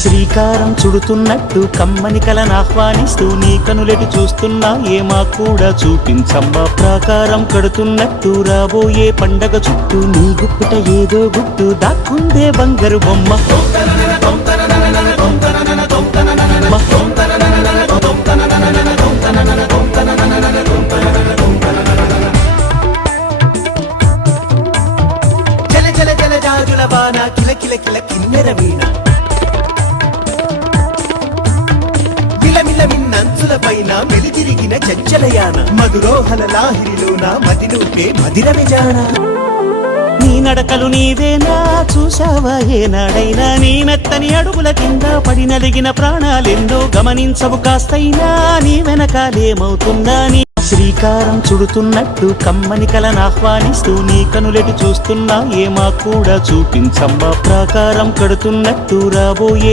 శ్రీకారం చుడుతున్నట్టు కమ్మని కలను ఆహ్వానిస్తూ నీ కనులెటు చూస్తున్నా ఏమా కూడా చూపించమ్మా ప్రాకారం కడుతున్నట్టు రాబోయే పండగ చుట్టూ నీ గుప్పిట ఏదో గుట్టు దాక్కుందే బంగారు బొమ్మ. జల జల జల జాజుల వాన కిల కిల కిల కిన్నెర వీణ మిలమిల మిన్నంచుల పైన వెలితిరిగిన చంచలయాన మధురోహల లాహిరిలోన మదినూపే మదిర విజాన. నీ నడకలు నీవేనా చూశావా ఏనాడైనా నీ మెత్తని అడుగుల కింద పడి నలిగిన ప్రాణాలెందో గమనించవు కాస్తైనా నీ వెనకాలేమవుతుందా నీ. శ్రీకారం చుడుతున్నట్టు కమ్మని కలను ఆహ్వానిస్తూ నీ కనులెటు చూస్తున్నా ఏమా కూడా చూపించమ్మా ప్రాకారం కడుతున్నట్టు రాబోయే